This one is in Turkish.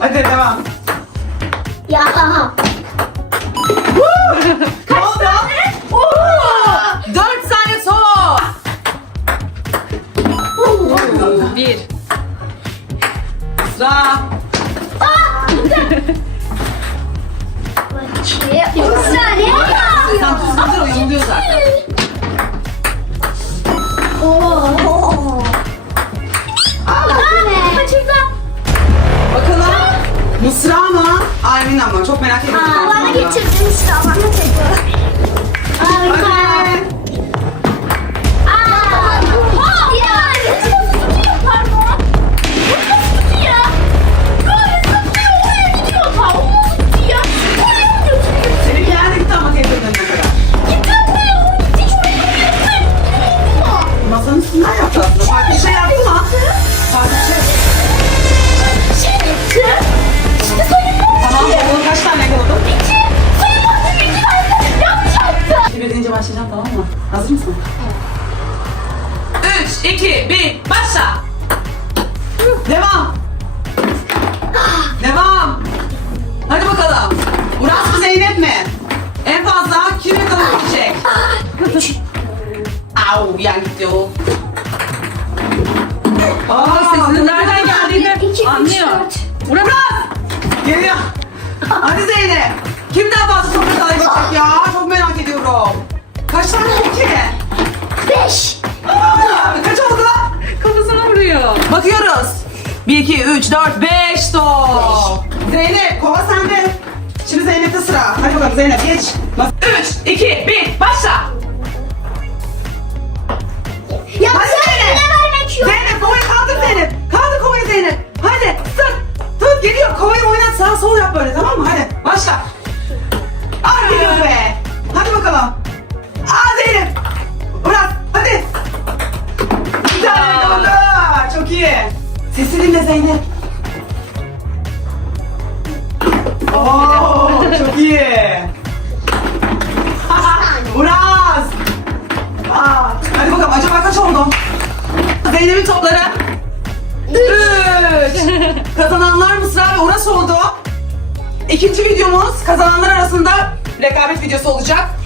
Hadi devam. Ya. Kaç tane? Dört tane top. Bir. Sıra. İki. Üç tane. Tam hızlıdır o yolluyor zaten. Mısra mı? Aymin ama çok merak ediyorum. Aa, bana getirdin sıra bana tekrar. Hazır mısın? Üç, iki, bir. Başla. Devam. Devam. Hadi bakalım. Uras mı Zeynep mi? En fazla kim yakalayabilecek? Au yan gitti o. Aa, Sesinin nereden geldiğini anlıyor. Uras. Geliyor. Hadi Zeynep. Kim daha fazla top yakalayabilecek ya? Çok merak ediyorum. Kaç tane oldu ki? Beş. Aa, kaç oldu? Kafasına vuruyor. Bakıyoruz. 1, 2, 3, 4, 5 top. Zeynep kova sende. Şimdi Zeynep'te sıra. Hadi bakalım Zeynep geç. Bas- Üç, iki, bir. Başla. Ya Hadi Zeynep. vermek yok. Zeynep kovayı kaldır Zeynep. Kaldır kovayı Zeynep. Hadi tut. Tut geliyor. Kovayı oynat sağa sol yap böyle tamam mı? Hadi başla. Sesi dinle Zeynep. Oo çok iyi. Uraz. Aa, hadi bakalım acaba kaç oldu? Zeynep'in topları. Üç. Kazananlar Mısra ve Uras oldu. İkinci videomuz kazananlar arasında rekabet videosu olacak.